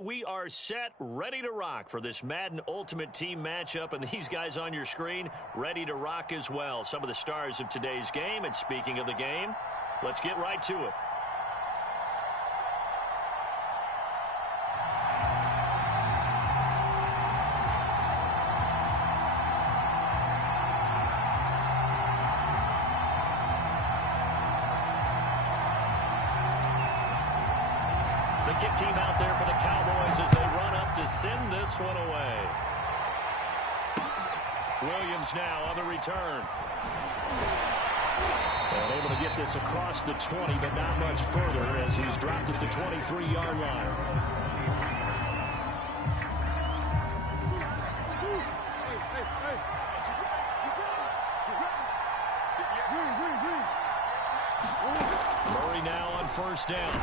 We are set, ready to rock for this Madden Ultimate Team matchup, and these guys on your screen ready to rock as well. Some of the stars of today's game, and speaking of the game, let's get right to it. The kick team out there for the Cowboys as they run up to send this one away. Williams now on the return. And able to get this across the 20, but not much further as he's dropped at the 23-yard line. Murray now on first down.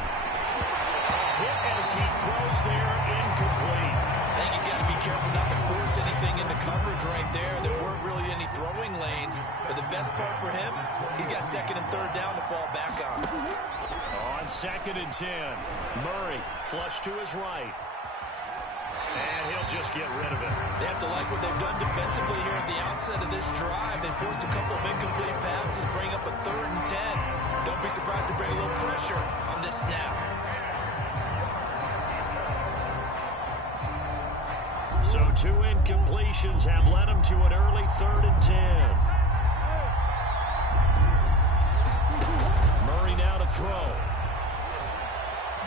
Hit as he throws there, incomplete. I think he's got to be careful not to force anything into coverage right there. There weren't really any throwing lanes, but the best part for him, he's got second and third down to fall back on. On second and 10, Murray flush to his right. And he'll just get rid of it. They have to like what they've done defensively here at the outset of this drive. They forced a couple of incomplete passes, bring up a third and 10. Don't be surprised to bring a little pressure on this snap. So 2 incompletions have led him to an early third and 10. Murray now to throw.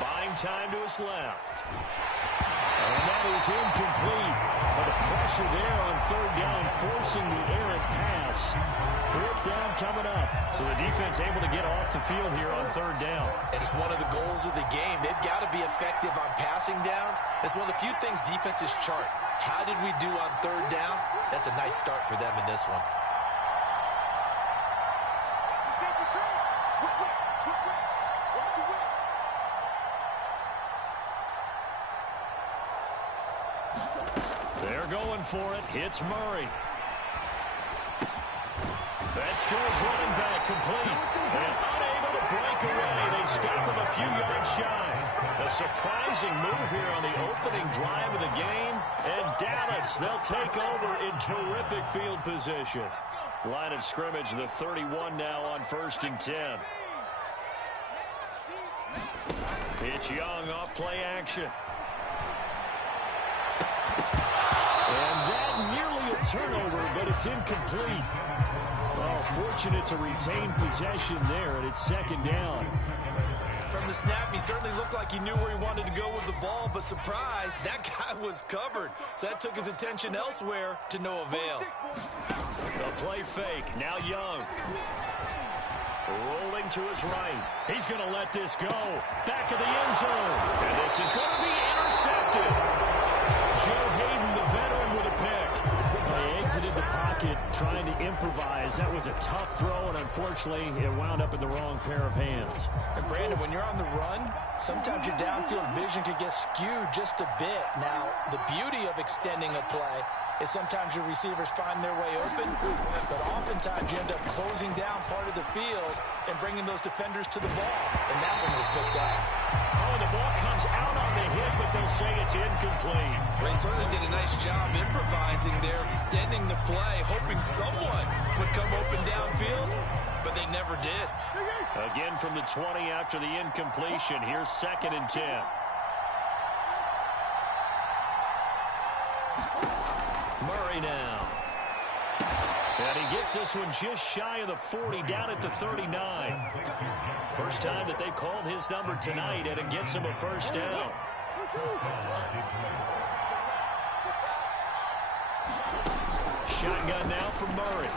Buying time to his left. And that is incomplete. But the pressure there on third down, forcing the errant pass. Fourth down coming up. So the defense able to get off the field here on third down. And it's one of the goals of the game. They've got to be effective on passing downs. It's one of the few things defenses chart. How did we do on third down? That's a nice start for them in this one. They're going for it. Hits Murray. That's to his running back, complete. And unable to break away. They stop him a few yards shy. A surprising move here on the opening drive of the game. And Dallas, they'll take over in terrific field position. Line of scrimmage, the 31 now on first and 10. It's Young off play action. And that nearly a turnover, but it's incomplete. Well, fortunate to retain possession there, and it's second down. From the snap, he certainly looked like he knew where he wanted to go with the ball, but surprise, that guy was covered. So that took his attention elsewhere to no avail. The play fake, now Young. Rolling to his right. He's going to let this go. Back of the end zone. And this is going to be intercepted. Joe Hayden, the veteran, with a pick. He exited the pocket trying to improvise. That was a tough throw, and unfortunately, it wound up in the wrong pair of hands. And Brandon, when you're on the run, sometimes your downfield vision could get skewed just a bit. Now, the beauty of extending a play is sometimes your receivers find their way open, but oftentimes you end up closing down part of the field and bringing those defenders to the ball. And that one was picked off. Oh, the ball comes out on the hit, but they'll say it's incomplete. They certainly did a nice job improvising there, extending the play, hoping someone would come open downfield, but they never did. Again from the 20 after the incompletion. Here's second and 10. Murray now. And he gets this one just shy of the 40, down at the 39. First time that they've called his number tonight, and it gets him a first down. Shotgun now for Murray.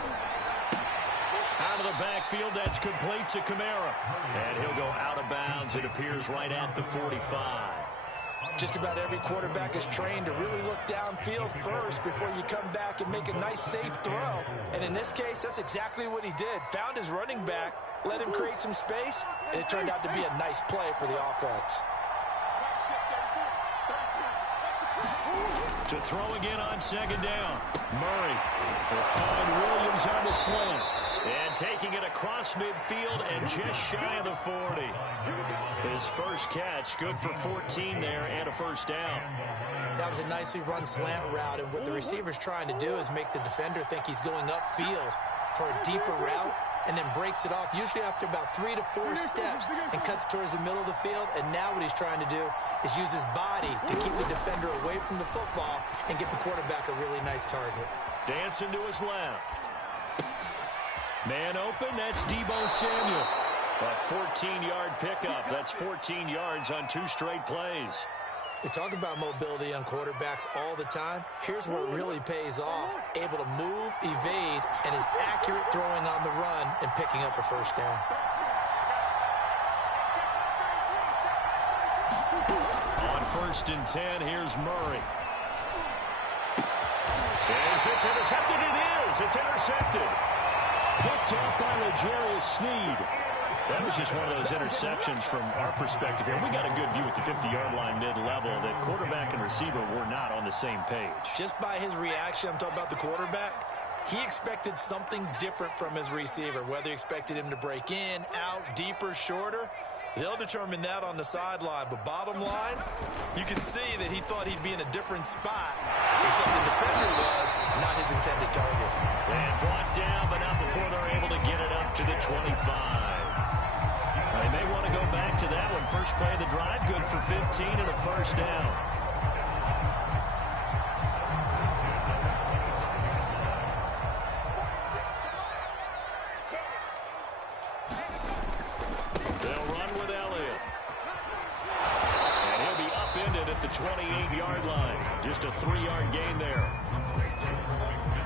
Out of the backfield, that's complete to Kamara. And he'll go out of bounds. It appears right at the 45. Just about every quarterback is trained to really look downfield first before you come back and make a nice, safe throw. And in this case, that's exactly what he did. Found his running back, let him create some space, and it turned out to be a nice play for the offense. To throw again on second down. Murray will find Williams on the slant. And taking it across midfield and just shy of the 40. His first catch, good for 14 there and a first down. That was a nicely run slant route, and what the receiver's trying to do is make the defender think he's going upfield for a deeper route, and then breaks it off, usually after about 3 to 4 steps, and cuts towards the middle of the field. And now what he's trying to do is use his body to keep the defender away from the football and get the quarterback a really nice target. Dancing to his left. Man open, that's Deebo Samuel. A 14-yard pickup. That's 14 yards on 2 straight plays. We talk about mobility on quarterbacks all the time. Here's where it really pays off. Able to move, evade, and is accurate throwing on the run and picking up a first down. On 1st and 10, here's Murray. Is this intercepted? It is. It's intercepted. Picked up by L'Jarius Sneed. That was just one of those interceptions from our perspective here. We got a good view at the 50-yard line mid-level that quarterback and receiver were not on the same page. Just by his reaction, I'm talking about the quarterback, he expected something different from his receiver. Whether he expected him to break in, out, deeper, shorter, they'll determine that on the sideline. But bottom line, you can see that he thought he'd be in a different spot, except the defender was not his intended target. And brought down, but not before they're able to get it up to the 25. They may want to go back to that one. First play of the drive, good for 15 and a first down. They'll run with Elliott. And he'll be upended at the 28-yard line. Just a 3-yard gain there.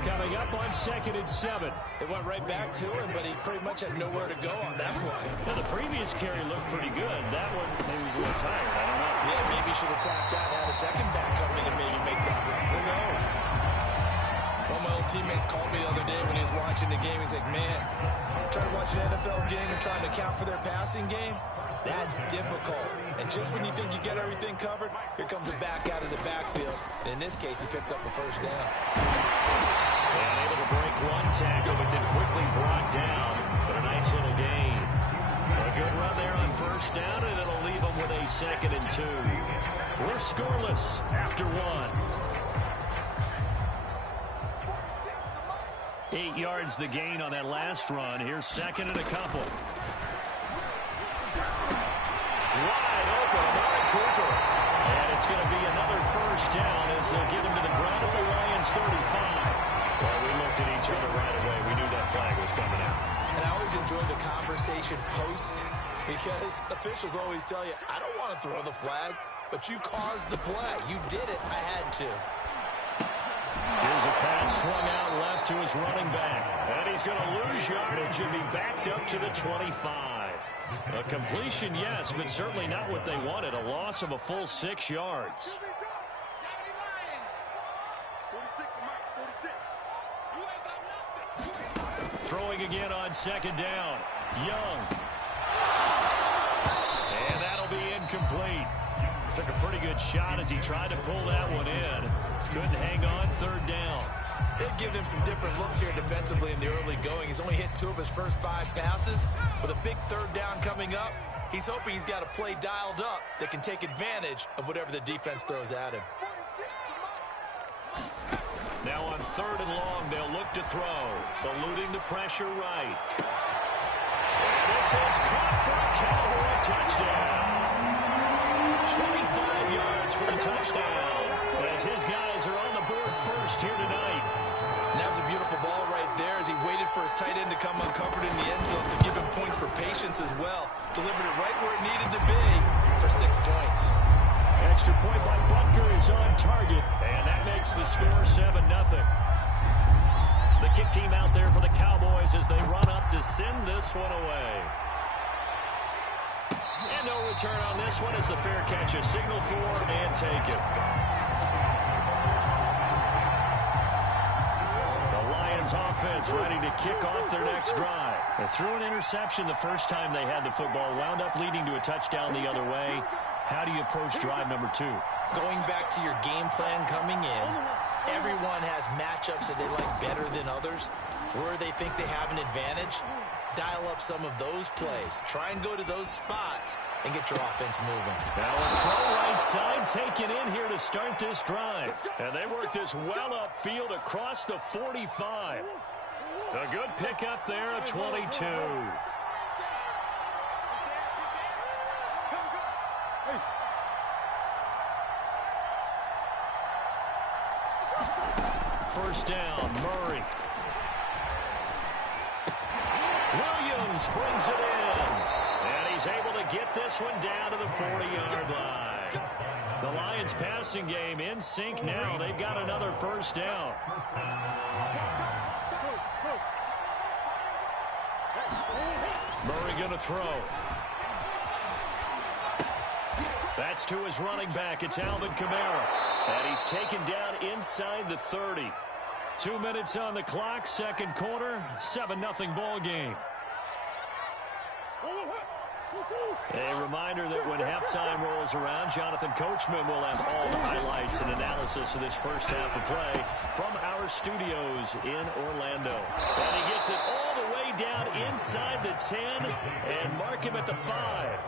Coming up on 2nd and 7. It went right back to him, but he pretty much had nowhere to go on that play. Now, the previous carry looked pretty good. That one, maybe he was a little tired. I don't know. Yeah, maybe he should have tapped out and had a second back come in and maybe make that run. Who knows? One of my old teammates called me the other day when he was watching the game. He's like, man, trying to watch an NFL game and trying to account for their passing game? That's difficult. And just when you think you get everything covered, here comes a back out of the backfield. And in this case, he picks up a first down. And able to break one tackle, but then quickly brought down. But a nice little gain. A good run there on first down, and it'll leave them with a 2nd and 2. We're scoreless after 1. 8 yards the gain on that last run. Here's 2nd and a couple. Wide open, Amari Cooper. And it's going to be another first down as they'll get him to the ground at the Lions 35. Well, we looked at each other right away. We knew that flag was coming out. And I always enjoy the conversation post because officials always tell you, I don't want to throw the flag, but you caused the play. You did it. I had to. Here's a pass swung out left to his running back. And he's going to lose yardage and be backed up to the 25. A completion, yes, but certainly not what they wanted. A loss of a full 6 yards. Throwing again on 2nd down. Young. And that'll be incomplete. Took a pretty good shot as he tried to pull that one in. Couldn't hang on, 3rd down. They've given him some different looks here defensively in the early going. He's only hit 2 of his first 5 passes. With a big 3rd down coming up, he's hoping he's got a play dialed up that can take advantage of whatever the defense throws at him. Now on 3rd and long, they'll look to throw. Eluding the pressure right. And this is caught for a Cowboy touchdown. 25 yards for the touchdown. As his guys are on the board first here tonight. And that was a beautiful ball right there as he waited for his tight end to come uncovered in the end zone to give him points for patience as well. Delivered it right where it needed to be for 6 points. Extra point by Butker is on target, and that makes the score 7-0. The kick team out there for the Cowboys as they run up to send this one away. And no return on this one as the fair catch is signaled for and taken. The Lions offense ready to kick off their next drive. They threw an interception the first time they had the football, wound up leading to a touchdown the other way. How do you approach drive number 2? Going back to your game plan coming in, everyone has matchups that they like better than others. Where they think they have an advantage, dial up some of those plays. Try and go to those spots and get your offense moving. Now a throw right side taken in here to start this drive. And they work this well upfield across the 45. A good pickup there at 22. First down, Murray. Williams brings it in. And he's able to get this one down to the 40-yard line. The Lions passing game in sync now. They've got another first down. Murray going to throw. That's to his running back. It's Alvin Kamara. And he's taken down inside the 30. 2 minutes on the clock, second quarter, 7-0 ball game. A reminder that when halftime rolls around, Jonathan Coachman will have all the highlights and analysis of this first half of play from our studios in Orlando. And he gets it all the way down inside the 10 and mark him at the 5.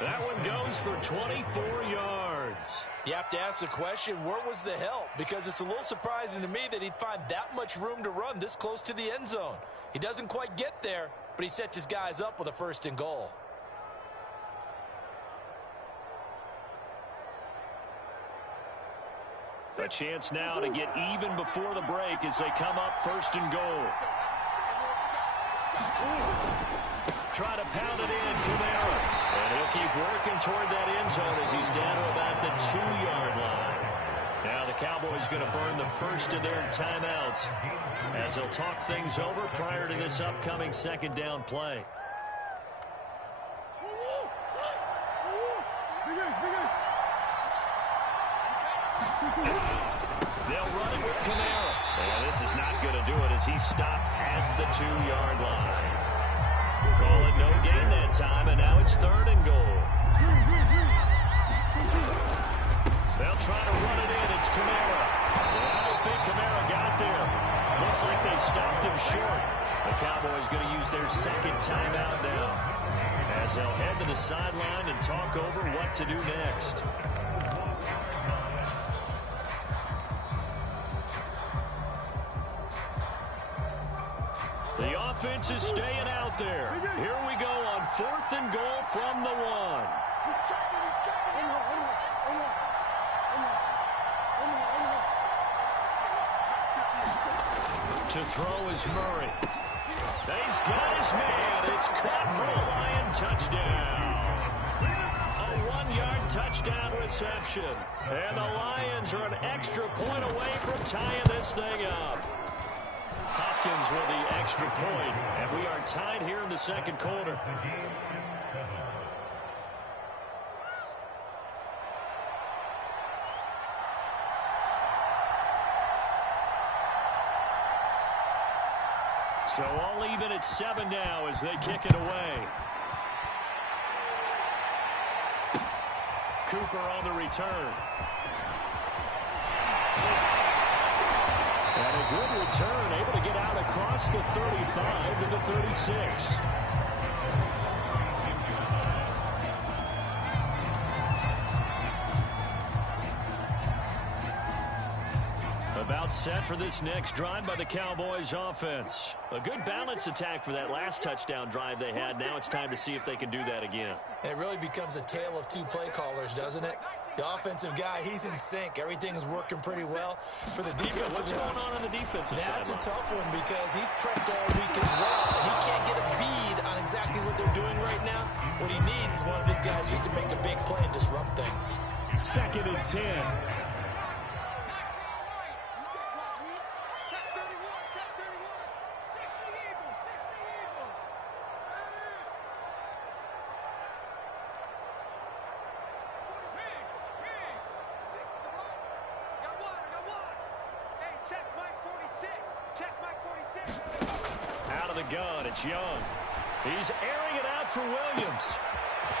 That one goes for 24 yards. You have to ask the question, where was the help? Because it's a little surprising to me that he'd find that much room to run this close to the end zone. He doesn't quite get there, but he sets his guys up with a first and goal. A chance now to get even before the break as they come up first and goal. Try to pound it in, Kamara. And he'll keep working toward that end zone as he's down to about the 2-yard line. Now the Cowboys going to burn the first of their timeouts as they'll talk things over prior to this upcoming second down play. They'll run it with Kamara. And this is not going to do it as he's stopped at the 2-yard line. Call it no gain that time, and now it's third and goal. They'll try to run it in. It's Kamara. And I don't think Kamara got there. Looks like they stopped him short. The Cowboys going to use their second timeout now as they'll head to the sideline and talk over what to do next. The offense is staying out there. Here we go on fourth and goal from the 1. To throw is Murray. He's got his man. It's caught for a Lion touchdown. A 1-yard touchdown reception. And the Lions are an extra point away from tying this thing up. Hopkins with the extra point, and we are tied here in the second quarter. So all even at 7 now as they kick it away. Cooper on the return. And a good return, able to get out across the 35 to the 36. About set for this next drive by the Cowboys offense. A good balance attack for that last touchdown drive they had. Now it's time to see if they can do that again. And it really becomes a tale of two play callers, doesn't it? The offensive guy, he's in sync. Everything is working pretty well. For the defensive what's going on the defensive side? That's a tough one because he's prepped all week as well. And he can't get a bead on exactly what they're doing right now. What he needs is one of his guys just to make a big play and disrupt things. Second and 10. Young. He's airing it out for Williams.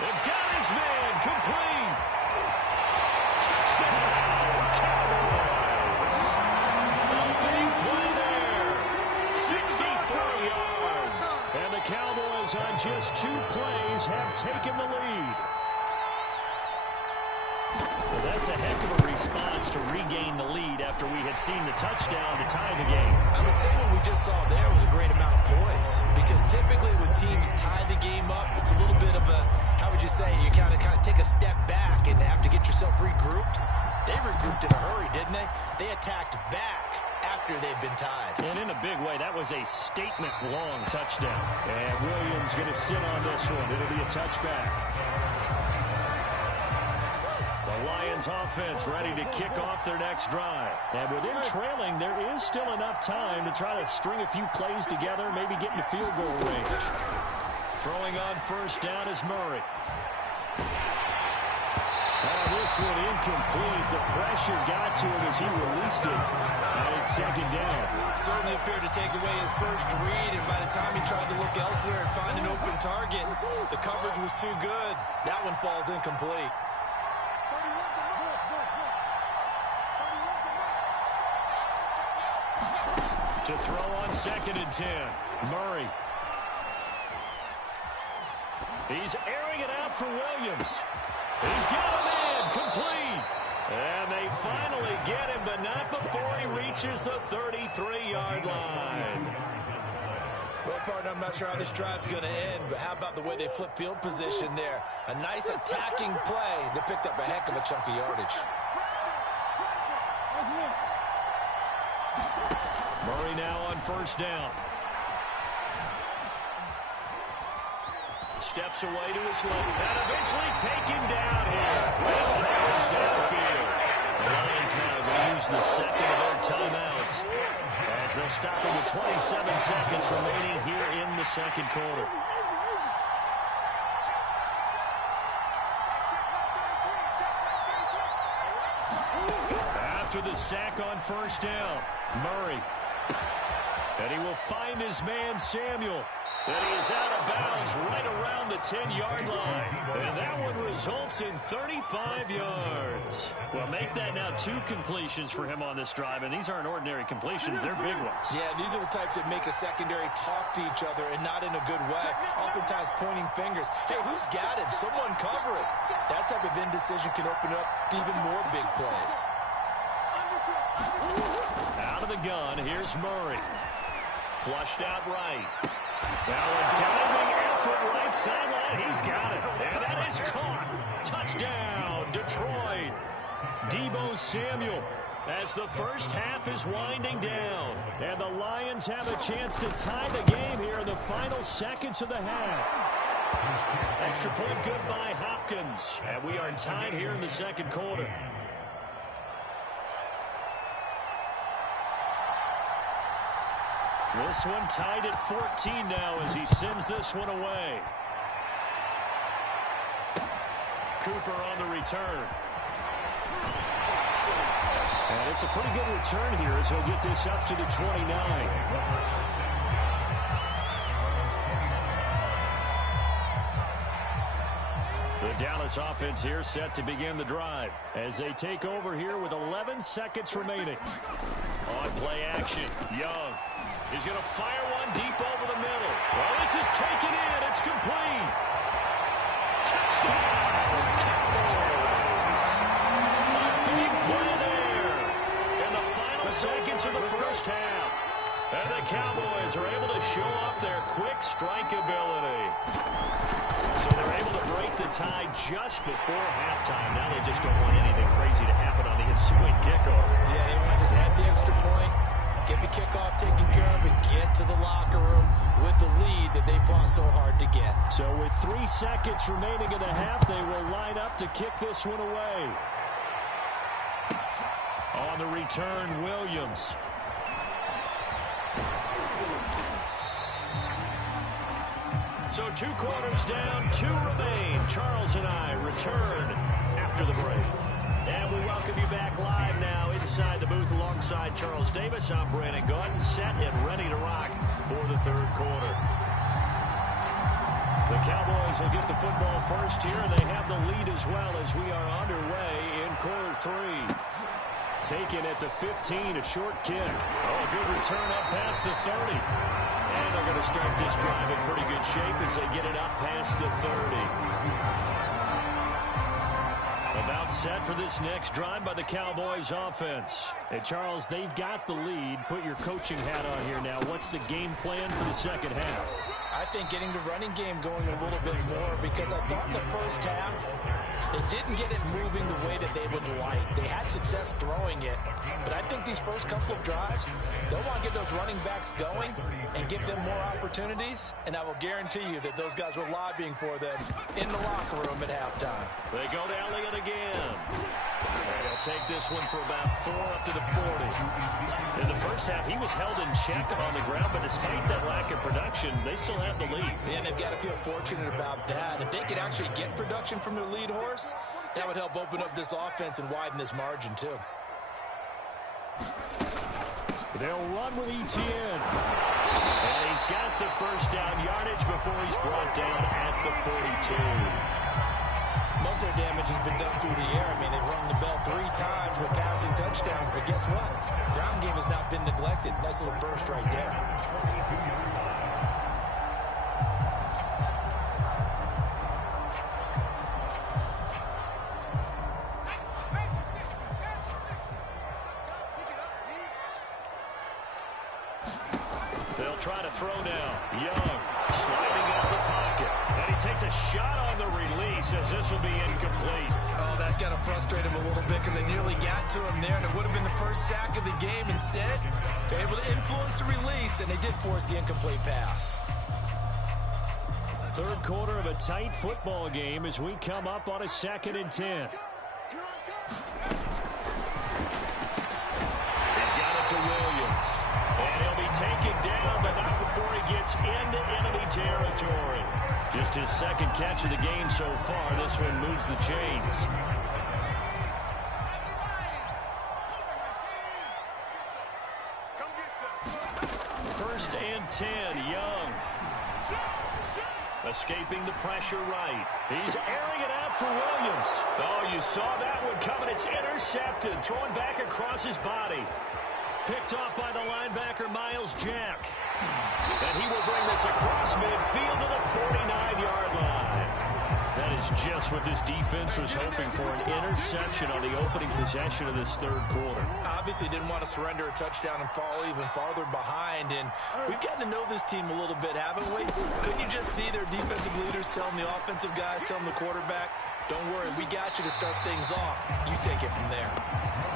They've got his man complete. Touchdown, Cowboys. A big play there. 64 yards. And the Cowboys on just 2 plays have taken the lead. Well, that's a heck of a response to regain the lead after we had seen the touchdown to tie the game. I would say what we just saw there was a great amount of poise, because typically when teams tie the game up, it's a little bit of a, how would you say, you kind of take a step back and have to get yourself regrouped. They regrouped in a hurry, didn't they? They attacked back after they'd been tied. And in a big way, that was a statement-long touchdown. And Williams going to sit on this one. It'll be a touchback. The Lions offense ready to kick off their next drive. And within trailing, there is still enough time to try to string a few plays together, maybe get into field goal range. Throwing on first down is Murray. This one incomplete. The pressure got to him as he released it. And it's second down. Certainly appeared to take away his first read, and by the time he tried to look elsewhere and find an open target, the coverage was too good. That one falls incomplete. To throw on 2nd and 10. Murray. He's airing it out for Williams. He's got him in. Complete. And they finally get him, but not before he reaches the 33-yard line. Well, partner, I'm not sure how this drive's going to end, but how about the way they flip field position there? A nice attacking play that picked up a heck of a chunk of yardage. Murray now on first down. Steps away to his left. And eventually taken down here. Great coverage downfield. The Lions now going to use the second of their timeouts as they'll stop him with 27 seconds remaining here in the second quarter. After the sack on first down, Murray. And he will find his man, Samuel. And he is out of bounds right around the 10-yard line. And that one results in 35 yards. Well, make that now 2 completions for him on this drive. And these aren't ordinary completions. They're big ones. Yeah, these are the types that make a secondary talk to each other, and not in a good way. Oftentimes pointing fingers. Hey, who's got him? Someone cover it. That type of indecision can open up to even more big plays. Out of the gun, here's Murray. Flushed out right. Now a diving effort right sideline. He's got it. And that is caught. Touchdown, Detroit. Deebo Samuel as the first half is winding down. And the Lions have a chance to tie the game here in the final seconds of the half. Extra point good by Hopkins. And we are tied here in the second quarter. This one tied at 14 now as he sends this one away. Cooper on the return. And it's a pretty good return here as he'll get this up to the 29. The Dallas offense here set to begin the drive as they take over here with 11 seconds remaining. On play action, Young. He's going to fire one deep over the middle. Well, this is taken in. It's complete. Touchdown, Cowboys. A big play there in the final seconds of the first half. And the Cowboys are able to show off their quick strike ability. So they're able to break the tie just before halftime. Now they just don't want anything crazy to happen on the ensuing kickoff. Yeah, they want to just add the extra point. Get the kickoff taken care of and get to the locker room with the lead that they fought so hard to get. So with 3 seconds remaining in the half, they will line up to kick this one away. On the return, Williams. So 2 quarters down, 2 remain. Charles and I return after the break. And we welcome you back live now inside the booth alongside Charles Davis. I'm Brandon Gordon, set and ready to rock for the third quarter. The Cowboys will get the football first here, and they have the lead as well as we are underway in quarter 3. Taken at the 15, a short kick. Oh, a good return up past the 30. And they're going to start this drive in pretty good shape as they get it up past the 30. About set for this next drive by the Cowboys offense. And Charles, they've got the lead. Put your coaching hat on here now. What's the game plan for the second half? I think getting the running game going a little bit more, because I thought in the first half they didn't get it moving the way that they would like. They had success throwing it, but I think these first couple of drives, they'll want to get those running backs going and give them more opportunities, and I will guarantee you that those guys were lobbying for them in the locker room at halftime. They go to Elliott again. And he'll take this one for about 4 up to the 40. In the first half, he was held in check on the ground, but despite that lack of production, they still have the lead. Yeah, and they've got to feel fortunate about that. If they could actually get production from their lead horse, that would help open up this offense and widen this margin, too. They'll run with Etienne. And he's got the first down yardage before he's brought down at the 42. Most of their damage has been done through the air. I mean, they've rung the bell 3 times with passing touchdowns, but guess what? Ground game has not been neglected. Nice little burst right there. They'll try to throw now. Young sliding out of the pocket. And he takes a shot on the release as this will be incomplete. Oh, that's got to frustrate him a little bit because they nearly got to him there, and it would have been the first sack of the game. Instead, they're able to influence the release, and they did force the incomplete pass. Third quarter of a tight football game as we come up on a 2nd and 10. He's got it to Williams. And he'll be taken down, but not before he gets into enemy territory. Just his 2nd catch of the game so far. This one moves the chains. First and 10, Young. Escaping the pressure right. He's airing it out for Williams. Oh, you saw that one coming. It's intercepted. Thrown back across his body. Picked off by the linebacker, Miles Jack. And he will bring this across midfield to the 49-yard line. That is just what this defense was hoping for, an interception on the opening possession of this third quarter. Obviously didn't want to surrender a touchdown and fall even farther behind, and we've gotten to know this team a little bit, haven't we? Couldn't you just see their defensive leaders telling the offensive guys, telling the quarterback, don't worry, we got you to start things off. You take it from there.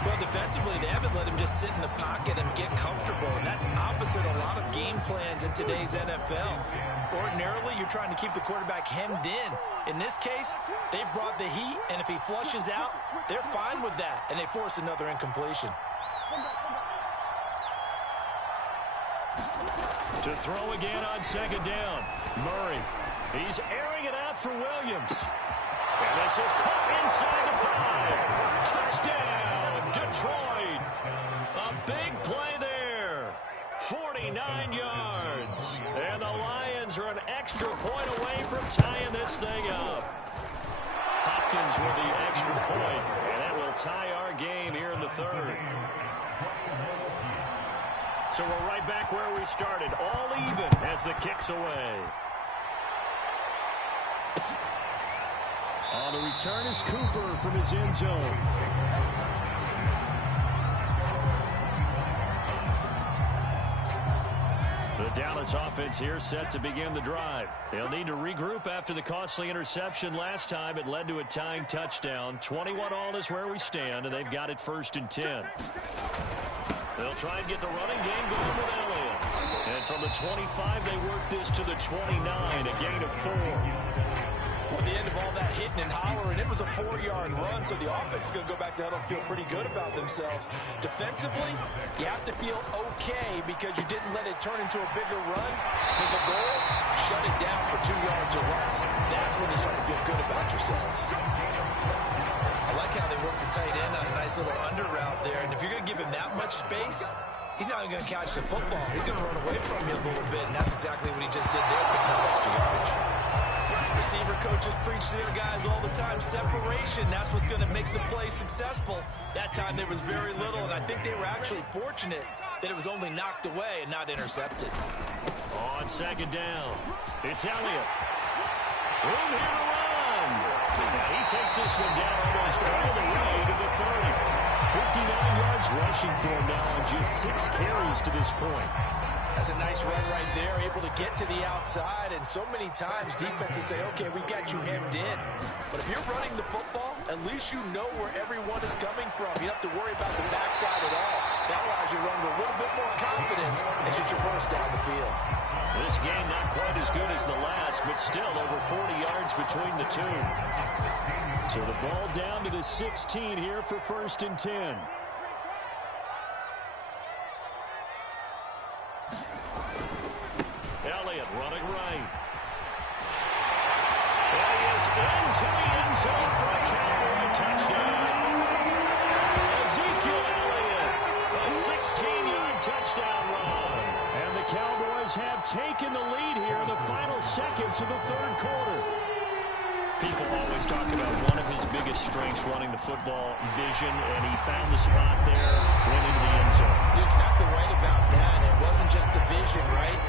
Well, defensively, they haven't let him just sit in the pocket and get comfortable, and that's opposite a lot of game plans in today's NFL. Ordinarily, you're trying to keep the quarterback hemmed in. In this case, they brought the heat, and if he flushes out, they're fine with that, and they force another incompletion. To throw again on 2nd down. Murray. He's airing it out for Williams. And this is caught inside the 5. Touchdown, Detroit. A big play there. 49 yards. And the Lions are an extra point away from tying this thing up. Hopkins with the extra point, and that will tie our game here in the 3rd. So we're right back where we started, all even as the kick's away. On the return is Cooper from his end zone. The Dallas offense here set to begin the drive. They'll need to regroup after the costly interception last time. It led to a tying touchdown. 21-all is where we stand, and they've got it 1st and 10. They'll try and get the running game going with Elliott. And from the 25, they work this to the 29, a gain of 4. Well, the end of all that hitting and hollering, it was a 4-yard run, so the offense is going to go back to huddle and feel pretty good about themselves. Defensively, you have to feel okay because you didn't let it turn into a bigger run. With the goal, shut it down for 2 yards or less. That's when you start to feel good about yourselves. I like how they work the tight end on a nice little under route there, and if you're going to give him that much space, he's not even going to catch the football. He's going to run away from you a little bit, and that's exactly what he just did there, picking up extra yardage. Receiver coaches preach to their guys all the time. Separation, that's what's going to make the play successful. That time there was very little, and I think they were actually fortunate that it was only knocked away and not intercepted. On second down, it's Elliott. Room here to run. Now he takes this one down almost all the way to the 30. 59 yards rushing for him now on just 6 carries to this point. That's a nice run right there, able to get to the outside, and so many times defenses say, okay, we've got you hemmed in. But if you're running the football, at least you know where everyone is coming from. You don't have to worry about the backside at all. That allows you to run with a little bit more confidence as you traverse down the field. This game not quite as good as the last, but still over 40 yards between the two. So the ball down to the 16 here for 1st and 10. Elliott running right. And he is into the end zone for a Cowboy touchdown. Ezekiel Elliott, a 16-yard touchdown run. And the Cowboys have taken the lead here in the final seconds of the 3rd quarter. People always talk about one of his biggest strengths running the football, vision, and he found the spot there, went into the end zone. You're exactly right about that. It wasn't just the vision, right?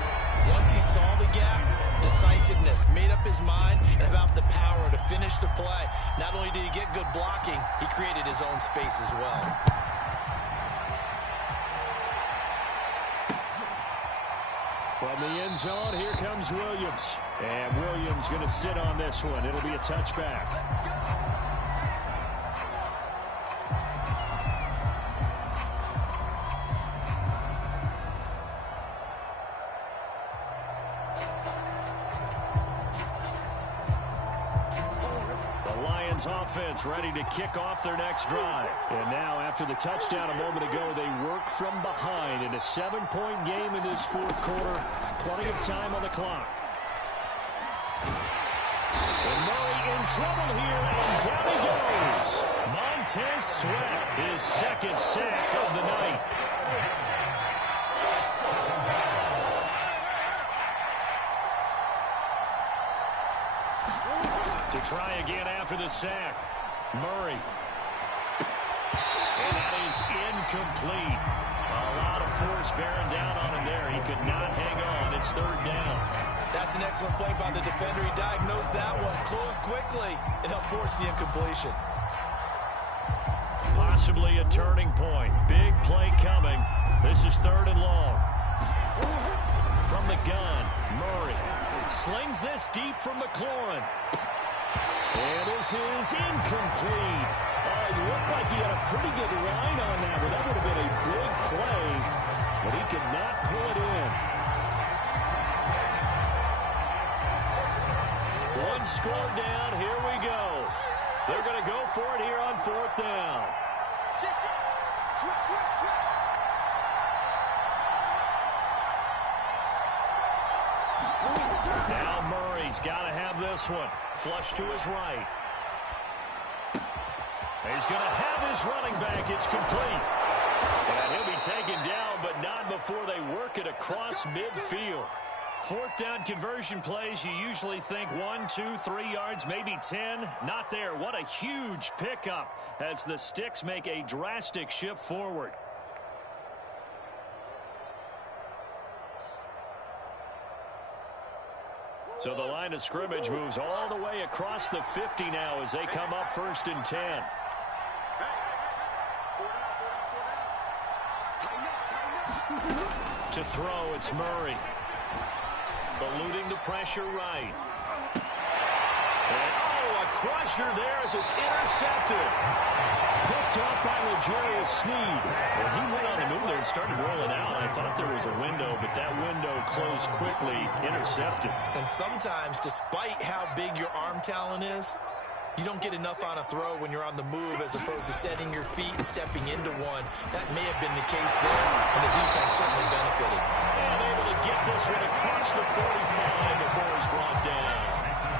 Once he saw the gap, decisiveness, made up his mind, and about the power to finish the play. Not only did he get good blocking, he created his own space as well. From the end zone, here comes Williams. And Williams going to sit on this one. It'll be a touchback. The Lions offense ready to kick off their next drive. And now after the touchdown a moment ago, they work from behind in a 7-point game in this 4th quarter. Plenty of time on the clock. And Murray in trouble here, and down he goes. Montez Sweat, his 2nd sack of the night. To try again after the sack, Murray. And that is incomplete. A lot of force bearing down on him there. He could not hang on. It's 3rd down. That's an excellent play by the defender. He diagnosed that one, closed quickly, and helped force the incompletion. Possibly a turning point. Big play coming. This is 3rd and long. From the gun, Murray slings this deep from McLaurin. And this is incomplete. It looked like he had a pretty good line on that, but that would have been a big play, but he could not pull it in. One score down. Here we go. They're going to go for it here on 4th down. Now Murray's got to have this one. Flush to his right. He's going to have his running back. It's complete. And he'll be taken down, but not before they work it across midfield. 4th down conversion plays, you usually think 1, 2, 3 yards, maybe 10. Not there. What a huge pickup as the Sticks make a drastic shift forward. So the line of scrimmage moves all the way across the 50 now as they come up 1st and 10. To throw, it's Murray. Eluding the pressure right. And, a crusher there as it's intercepted. Picked off by L'Jarius Sneed. Well, he went on the move there and started rolling out. I thought there was a window, but that window closed quickly. Intercepted. And sometimes, despite how big your arm talent is, you don't get enough on a throw when you're on the move as opposed to setting your feet and stepping into one. That may have been the case there, and the defense certainly benefited. And able to get this one across the 45 before he's brought down.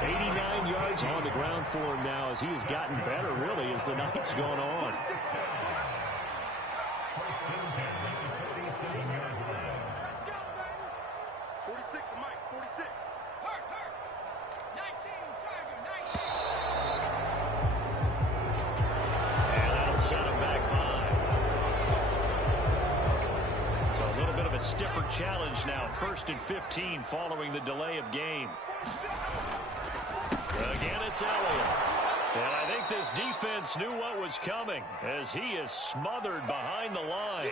89 yards on the ground for him now as he has gotten better, really, as the night's gone on. stiffer challenge now. 1st and 15 following the delay of game. Again, it's Elliott. And I think this defense knew what was coming as he is smothered behind the line.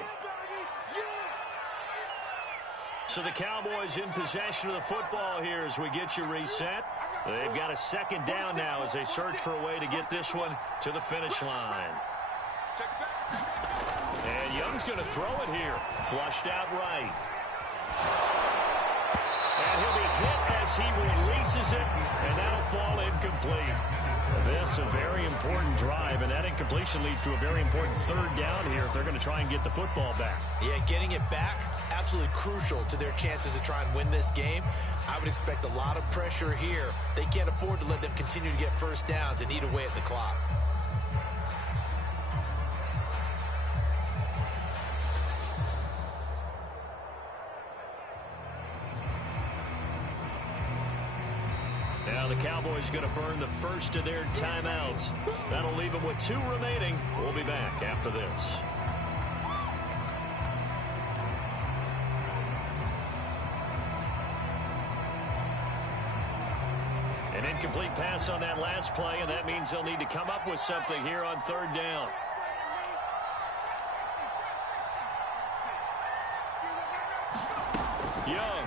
So the Cowboys in possession of the football here as we get you reset. They've got a 2nd down now as they search for a way to get this one to the finish line. And Young's going to throw it here. Flushed out right. And he'll be hit as he releases it, and that'll fall incomplete. This a very important drive, and that incompletion leads to a very important 3rd down here if they're going to try and get the football back. Yeah, getting it back, absolutely crucial to their chances to try and win this game. I would expect a lot of pressure here. They can't afford to let them continue to get 1st downs and eat away at the clock. Now the Cowboys going to burn the first of their timeouts. That'll leave them with 2 remaining. We'll be back after this. An incomplete pass on that last play, and that means they'll need to come up with something here on 3rd down. Young.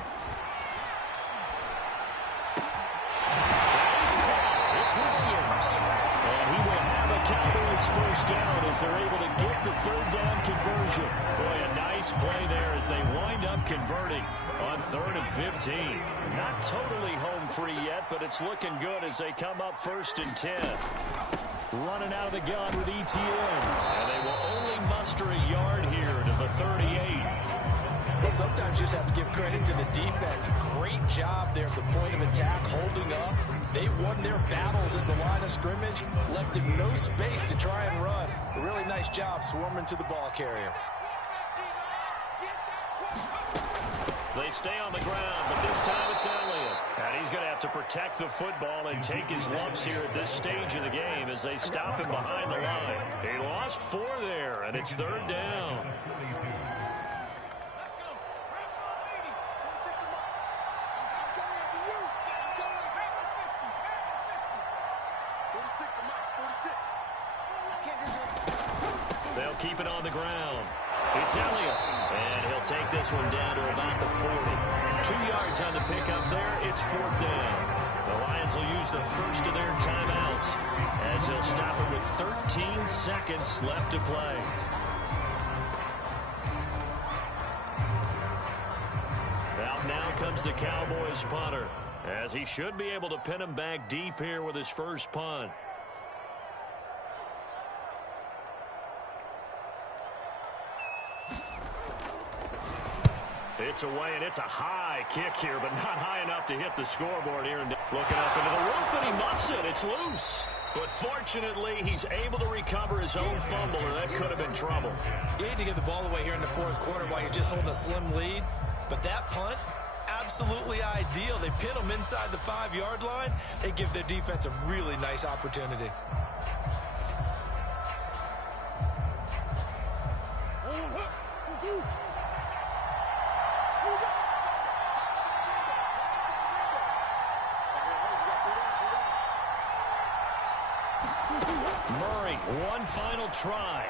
Williams. And he will have a Cowboys 1st down as they're able to get the 3rd down conversion. Boy, a nice play there as they wind up converting on 3rd and 15. Not totally home free yet, but it's looking good as they come up 1st and 10. Running out of the gun with ETN. And they will only muster a yard here to the 38. Well, sometimes you just have to give credit to the defense. Great job there at the point of attack, holding up. They won their battles at the line of scrimmage, left him no space to try and run. A really nice job swarming to the ball carrier. They stay on the ground, but this time it's Elliott. And he's going to have to protect the football and take his lumps here at this stage of the game as they stop him behind the line. He lost 4 there, and it's 3rd down. They'll keep it on the ground. It's Elliott, and he'll take this one down to about the 40. 2 yards on the pickup there. It's 4th down. The Lions will use the first of their timeouts as they'll stop it with 13 seconds left to play. Out now comes the Cowboys punter as he should be able to pin him back deep here with his first punt. It's away, and it's a high kick here, but not high enough to hit the scoreboard here. And looking up into the roof, and he muffs it. It's loose. But fortunately, he's able to recover his own fumble, or that could have been trouble. You need to get the ball away here in the 4th quarter while you're just holding a slim lead. But that punt, absolutely ideal. They pin them inside the 5-yard line. They give their defense a really nice opportunity. Murray, one final try.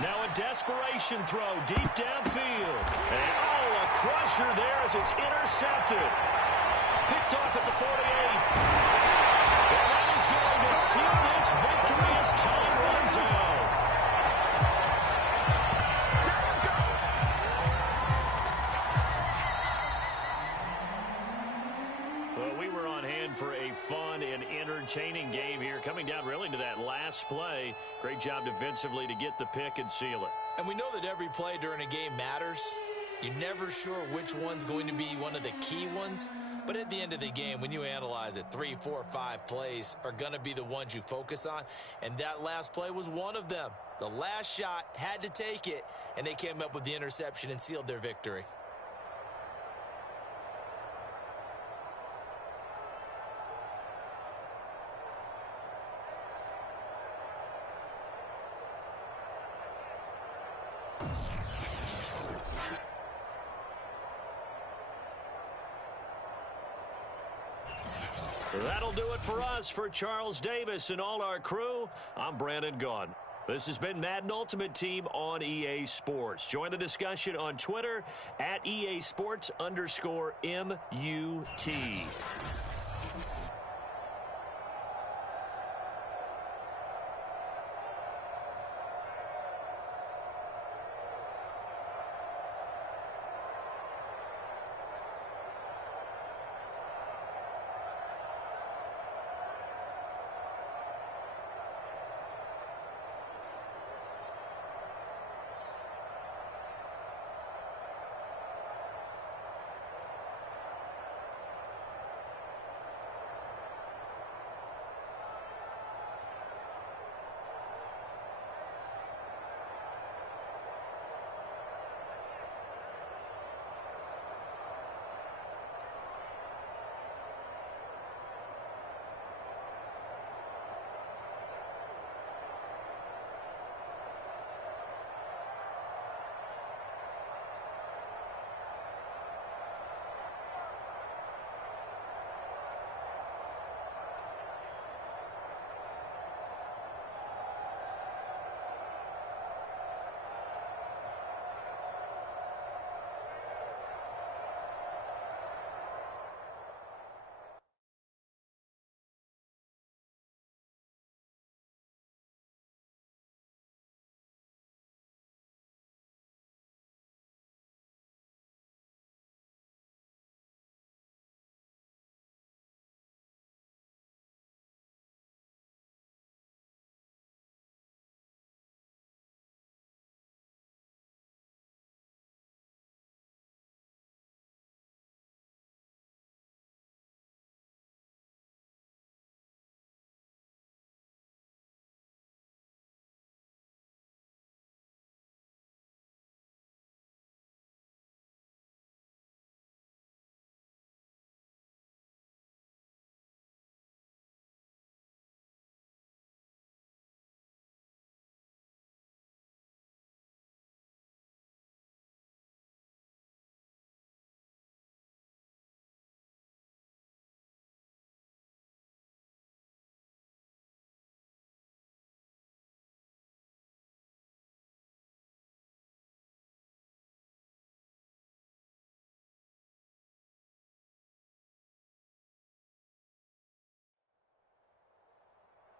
Now a desperation throw deep downfield. And a crusher there as it's intercepted. Picked off at the 48. And that is going to seal this victory as time runs out. Well, we were on hand for a fun and entertaining game here, coming down really to that last play. Great job defensively to get the pick and seal it. And we know that every play during a game matters. You're never sure which one's going to be one of the key ones. But at the end of the game, when you analyze it, 3, 4, 5 plays are going to be the ones you focus on. And that last play was one of them. The last shot had to take it, and they came up with the interception and sealed their victory. That'll do it for us. For Charles Davis and all our crew, I'm Brandon Gaudin. This has been Madden Ultimate Team on EA Sports. Join the discussion on Twitter at EA Sports_MUT.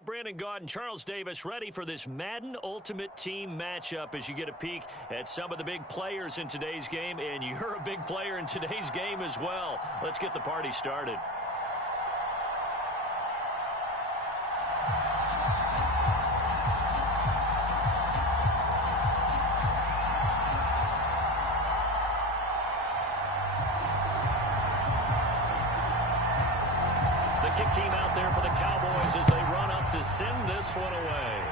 Brandon Gaudin, Charles Davis ready for this Madden Ultimate Team matchup as you get a peek at some of the big players in today's game, and you're a big player in today's game as well. Let's get the party started. The kick team out there for the Cowboys as they run up to send this one away.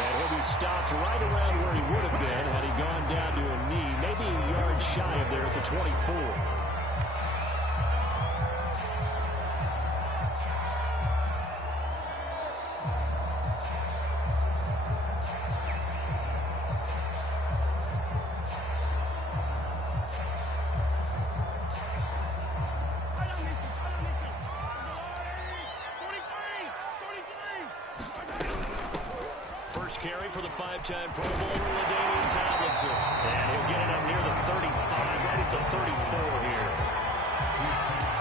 And he'll be stopped right around where he would have been had he gone down to a knee, maybe a yard shy of there at the 24. Carry for the five-time Pro Bowler, LaDainian Tomlinson. And he'll get it up near the 35, right at the 34 here.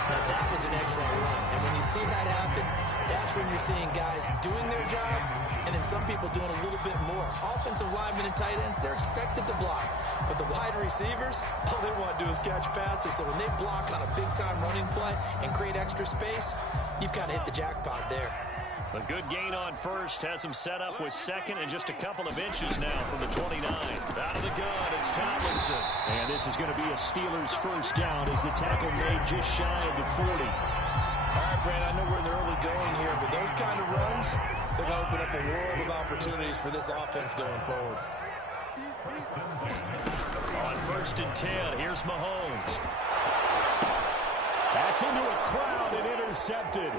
Now, that was an excellent run. And when you see that happen, that's when you're seeing guys doing their job and then some people doing a little bit more. Offensive linemen and tight ends, they're expected to block. But the wide receivers, all they want to do is catch passes. So when they block on a big-time running play and create extra space, you've kind of hit the jackpot there. A good gain on first, has him set up with second and just a couple of inches now from the 29. Out of the gun, it's Tomlinson. And this is going to be a Steelers first down as the tackle made just shy of the 40. All right, Brandon, I know we're in the early going here, but those kind of runs, they're going to open up a world of opportunities for this offense going forward. On 1st and 10, here's Mahomes. That's into a crowd and intercepted.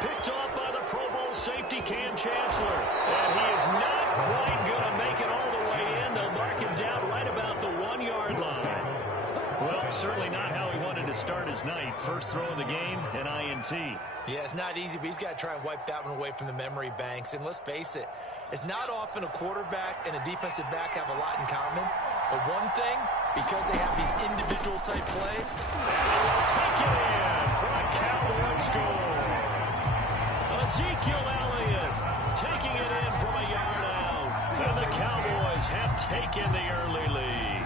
Picked off by the Pro Bowl safety Cam Chancellor. And he is not quite going to make it all the way in. They'll mark him down right about the 1-yard line. Well, certainly not how he wanted to start his night. First throw of the game, an INT. Yeah, it's not easy, but he's got to try and wipe that one away from the memory banks. And let's face it, it's not often a quarterback and a defensive back have a lot in common. But one thing, because they have these individual type plays, they will take it in for a Cowboy score. Ezekiel Elliott taking it in from a yard out. And the Cowboys have taken the early lead.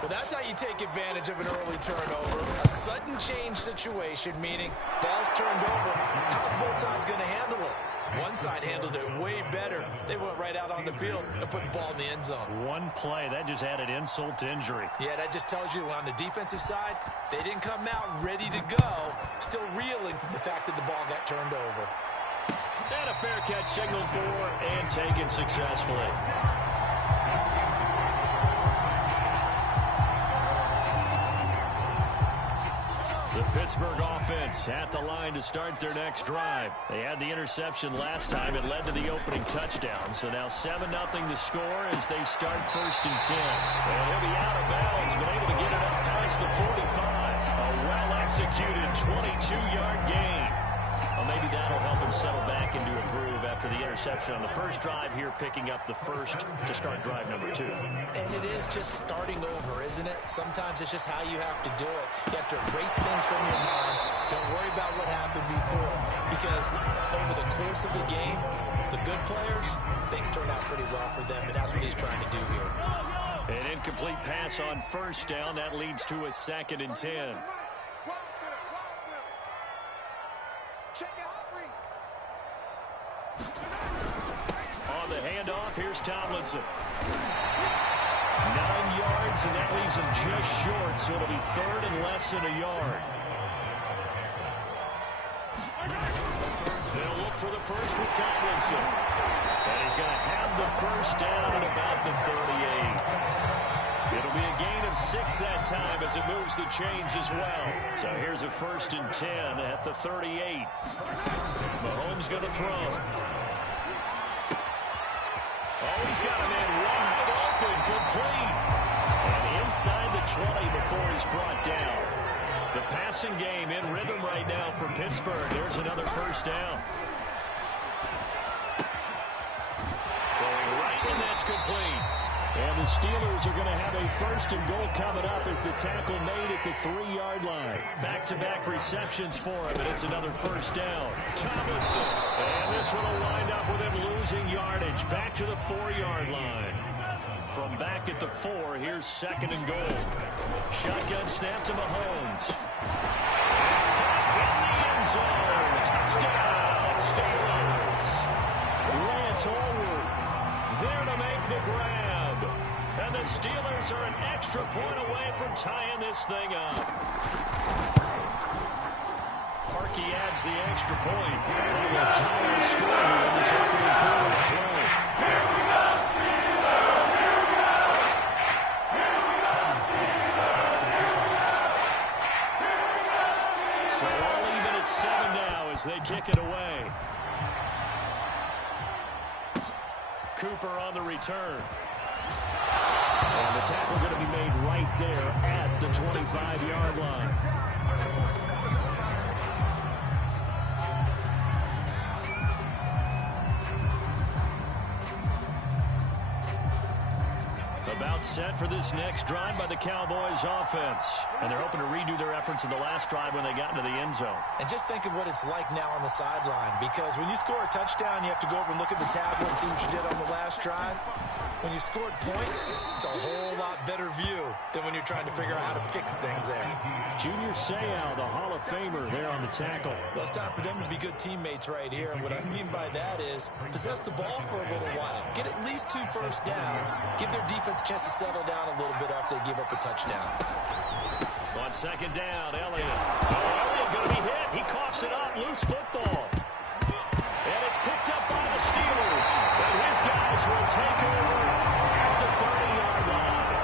Well, that's how you take advantage of an early turnover. A sudden change situation, meaning ball's turned over. How's both sides going to handle it? One side handled it way better. They went right out on the field and put the ball in the end zone. One play, that just added insult to injury. Yeah, that just tells you on the defensive side, they didn't come out ready to go, still reeling from the fact that the ball got turned over. And a fair catch signaled for and taken successfully. The Pittsburgh offense at the line to start their next drive. They had the interception last time. It led to the opening touchdown. So now 7-0 to score as they start 1st and 10. And he'll be out of bounds, but able to get it up past the 45. A well-executed 22-yard gain. Well, maybe that'll help him settle back into a groove after the interception on the first drive here, picking up the first to start drive number 2. And it is just starting over, isn't it? Sometimes it's just how you have to do it. You have to erase things from your mind. Don't worry about what happened before. Because over the course of the game, the good players, things turn out pretty well for them, and that's what he's trying to do here. An incomplete pass on first down. That leads to a 2nd and 10. On the handoff, here's Tomlinson. 9 yards, and that leaves him just short, so it'll be 3rd and less than a yard. They'll look for the first with Tomlinson. And he's going to have the first down at about the 38. It'll be a gain of 6 that time as it moves the chains as well. So here's a 1st and 10 at the 38. Mahomes going to throw. Oh, he's got him in wide open, complete. And inside the 20 before he's brought down. The passing game in rhythm right now for Pittsburgh. There's another first down. Throwing right, and that's complete. And the Steelers are going to have a 1st and goal coming up as the tackle made at the 3-yard line. Back-to-back receptions for him, and it's another first down. Tomlinson, and this one will wind up with him losing yardage. Back to the 4-yard line. From back at the 4, here's 2nd and goal. Shotgun snap to Mahomes. In the end zone. Touchdown, Steelers. Lance Allworth there to make the grab. And the Steelers are an extra point away from tying this thing up. Parkey adds the extra point. They will tie the score here in this opening quarter of play. So all even at 7 now as they kick it away. Cooper on the return. And the tackle going to be made right there at the 25-yard line. About set for this next drive by the Cowboys offense. And they're hoping to redo their efforts in the last drive when they got into the end zone. And just think of what it's like now on the sideline, because when you score a touchdown, you have to go over and look at the tablet and see what you did on the last drive. When you scored points, it's a whole lot better view than when you're trying to figure out how to fix things there. Junior Seau, the Hall of Famer, there on the tackle. Well, it's time for them to be good teammates right here. And what I mean by that is possess the ball for a little while. Get at least 2 first downs. Give their defense a chance to settle down a little bit after they give up a touchdown. On 2nd down, Elliott. Elliott going to be hit. He coughs it up. Loose football. And it's picked up by the Steelers. And his guys will take over at the 30-yard line.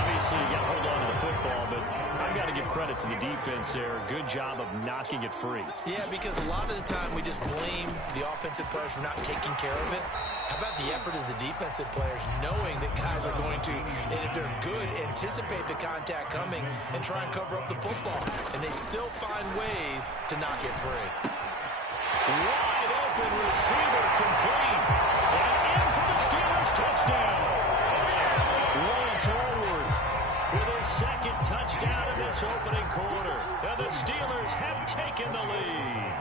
Obviously, you got to hold on to the football, but I've got to to give credit to the defense there. Good job of knocking it free. Yeah, because a lot of the time we just blame the offensive players for not taking care of it. How about the effort of the defensive players knowing that guys are going to, and if they're good, anticipate the contact coming and try and cover up the football. And they still find ways to knock it free. Wide open receiver complete. And in for the Steelers touchdown. Lance Allward with his second touchdown in this opening quarter. And the Steelers have taken the lead.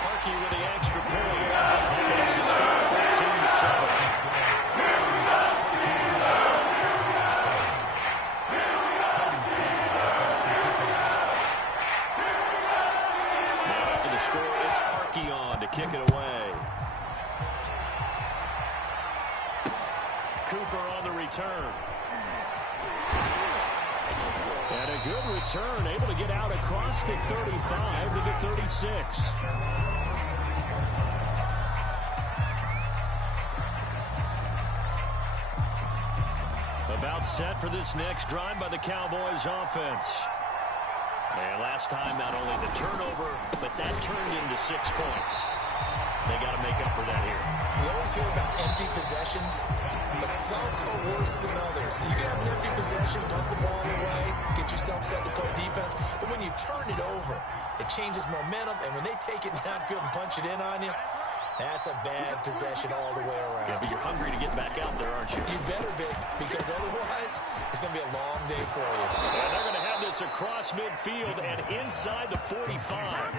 Harkey with the extra point. And it's the score 14-7. Kick it away. Cooper on the return. And a good return, able to get out across the 35 to the 36. About set for this next drive by the Cowboys offense. And last time, not only the turnover, but that turned into 6 points. They got to make up for that here. You always hear about empty possessions, but some are worse than others. You can have an empty possession, punt the ball away, get yourself set to play defense, but when you turn it over, it changes momentum, and when they take it downfield and punch it in on you, that's a bad possession all the way around. Yeah, but you're hungry to get back out there, aren't you? You better be, because otherwise, it's going to be a long day for you. And they're going to have this across midfield and inside the 45.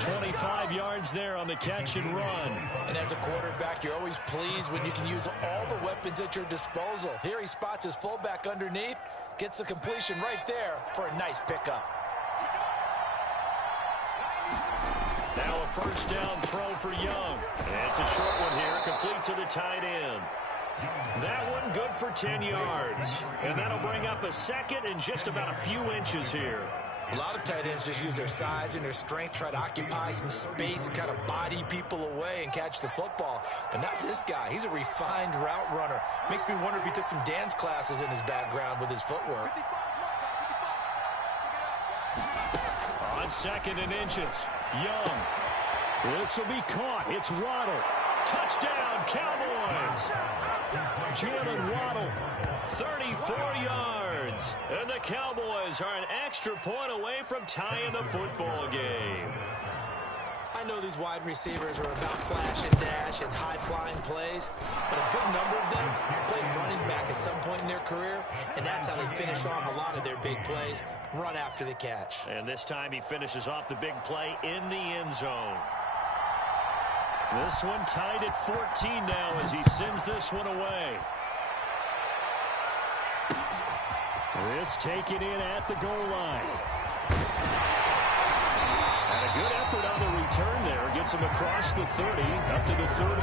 25 yards there on the catch and run. And as a quarterback, you're always pleased when you can use all the weapons at your disposal. Here he spots his fullback underneath, gets the completion right there for a nice pickup. Now a first down throw for Young. It's a short one here, complete to the tight end. That one good for 10 yards. And that'll bring up a second and just about a few inches here. A lot of tight ends just use their size and their strength, try to occupy some space and kind of body people away and catch the football. But not this guy. He's a refined route runner. Makes me wonder if he took some dance classes in his background with his footwork. On second and inches, Young. This will be caught. It's Waddle. Touchdown, Cowboys. Jalen Waddle, 34 yards. And the Cowboys are an extra point away from tying the football game. I know these wide receivers are about flash and dash and high-flying plays, but a good number of them played running back at some point in their career, and that's how they finish off a lot of their big plays, run after the catch. And this time he finishes off the big play in the end zone. This one tied at 14 now as he sends this one away. This taken in at the goal line. And a good effort on the return there. Gets him across the 30, up to the 33.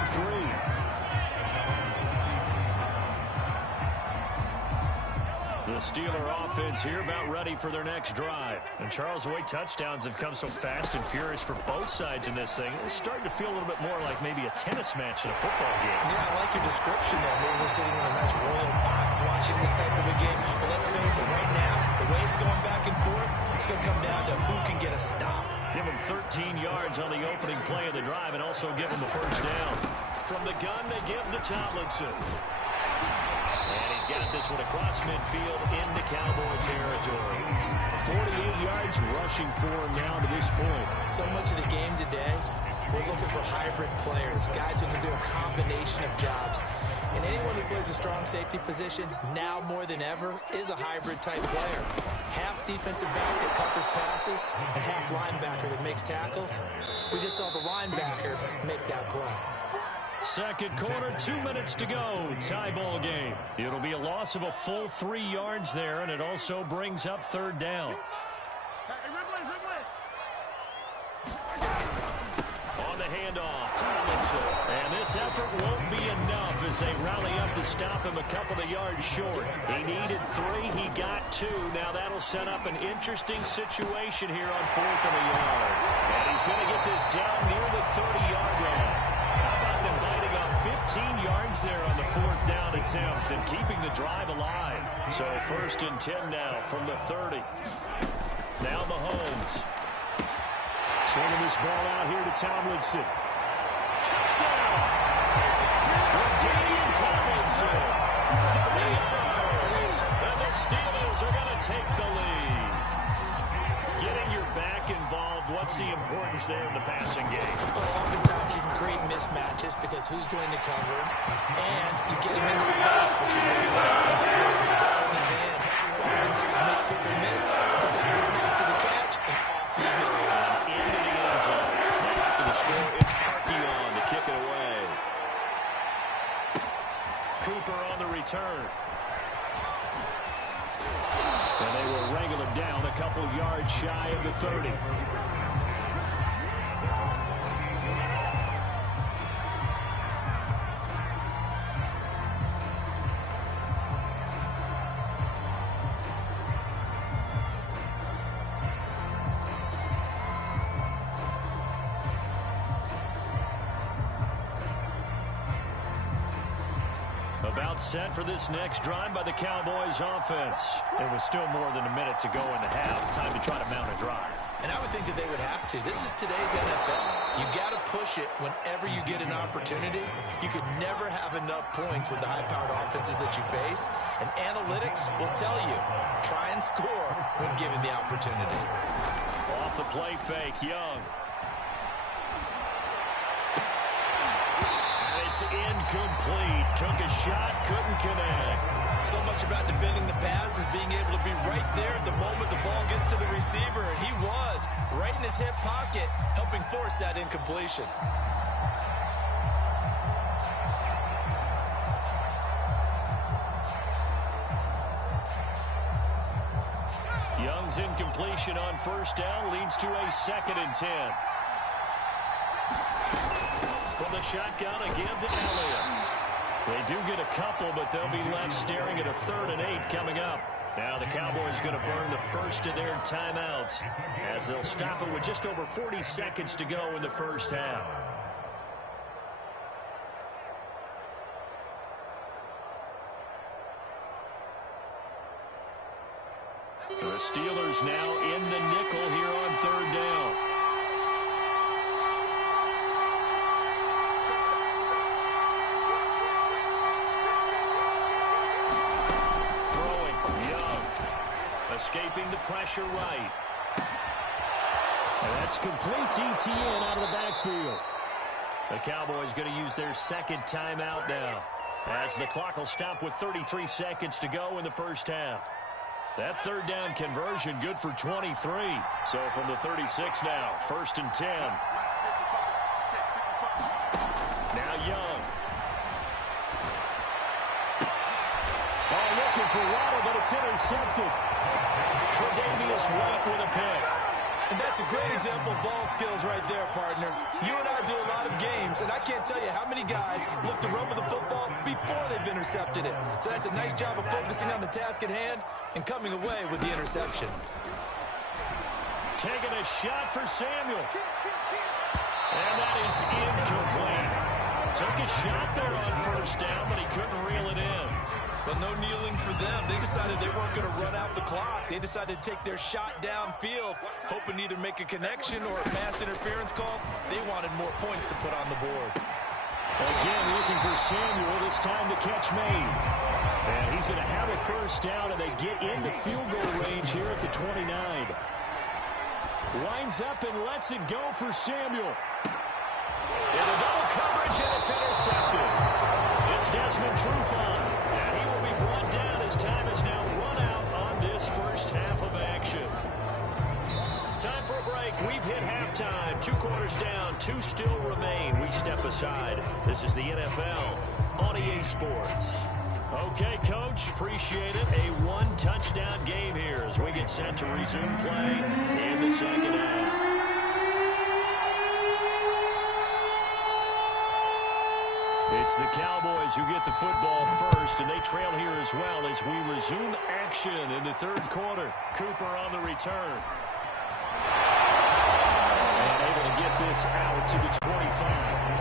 The Steeler offense here about ready for their next drive. And Charles, the way touchdowns have come so fast and furious for both sides in this thing, it's starting to feel a little bit more like maybe a tennis match in a football game. Yeah, I like your description there. Maybe we're sitting in a nice royal box watching this type of a game. But let's face it, right now, the way it's going back and forth, it's going to come down to who can get a stop. Give him 13 yards on the opening play of the drive and also give him the first down. From the gun, they give to Tomlinson. And he's got this one across midfield into Cowboy territory. 48 yards rushing for him now to this point. So much of the game today, we're looking for hybrid players, guys who can do a combination of jobs. And anyone who plays a strong safety position, now more than ever, is a hybrid-type player. Half defensive back that covers passes, and half linebacker that makes tackles. We just saw the linebacker make that play. Second quarter, 2 minutes to go. Tie ball game. It'll be a loss of a full 3 yards there, and it also brings up third down. On the handoff, Tomlinson. And this effort won't be enough as they rally up to stop him a couple of yards short. He needed 3. He got 2. Now that'll set up an interesting situation here on 4th and a yard. And he's going to get this down near the 30-yard line. 15 yards there on the 4th down attempt and keeping the drive alive. So 1st and 10 now from the 30. Now Mahomes. Sending this ball out here to Tomlinson. Touchdown! Damian Tomlinson. 30 yards. And the Steelers are going to take the lead. Getting your back involved, what's the importance there in the passing game? Well, oftentimes you can create mismatches because who's going to cover, and you get him into space, which is where he likes to have the ball in his hands. Oftentimes makes people miss, does it run after the catch, and off he goes. Into the end zone. And after the score, it's Parkey on to kick it away. Cooper on the return. And they will wrangle him down a couple yards shy of the 30. About set for this next drive by the Cowboys offense. It was still more than a minute to go in the half. Time to try to mount a drive. And I would think that they would have to. This is today's NFL. You got to push it whenever you get an opportunity. You could never have enough points with the high-powered offenses that you face. And analytics will tell you, try and score when given the opportunity. Off the play fake, Young. It's incomplete. Took a shot, couldn't connect. So much about defending the pass is being able to be right there at the moment the ball gets to the receiver, and he was right in his hip pocket, helping force that incompletion. Young's incompletion on 1st down leads to a 2nd and 10. From the shotgun again to Elliott. They do get a couple, but they'll be left staring at a 3rd and 8 coming up. Now the Cowboys going to burn the first of their timeouts as they'll stop it with just over 40 seconds to go in the 1st half. The Steelers now in the nickel here on 3rd down. Escaping the pressure right. And that's complete TTN out of the backfield. The Cowboys going to use their 2nd timeout now as the clock will stop with 33 seconds to go in the 1st half. That 3rd down conversion good for 23. So from the 36 now, 1st and 10. Now Young. Oh, looking for water, but it's intercepted. Tre'Davious White with a pick. And that's a great example of ball skills right there, partner. You and I do a lot of games, and I can't tell you how many guys look to run with the football before they've intercepted it. So that's a nice job of focusing on the task at hand and coming away with the interception. Taking a shot for Samuel. And that is incomplete. Took a shot there on 1st down, but he couldn't reel it in. Well, no kneeling for them. They decided they weren't going to run out the clock. They decided to take their shot downfield, hoping to either make a connection or a pass interference call. They wanted more points to put on the board. Again, looking for Samuel. This time the catch made. And he's going to have a 1st down, and they get into field goal range here at the 29. Winds up and lets it go for Samuel. Into double coverage, and it's intercepted. It's Desmond Trufant. And he will be brought down as time is now run out on this 1st half of action. Time for a break. We've hit halftime. 2 quarters down, 2 still remain. We step aside. This is the NFL on EA Sports. Okay, Coach, appreciate it. A 1-touchdown game here as we get set to resume play in the 2nd half. It's the Cowboys who get the football first, and they trail here as well as we resume action in the 3rd quarter. Cooper on the return. And able to get this out to the 25.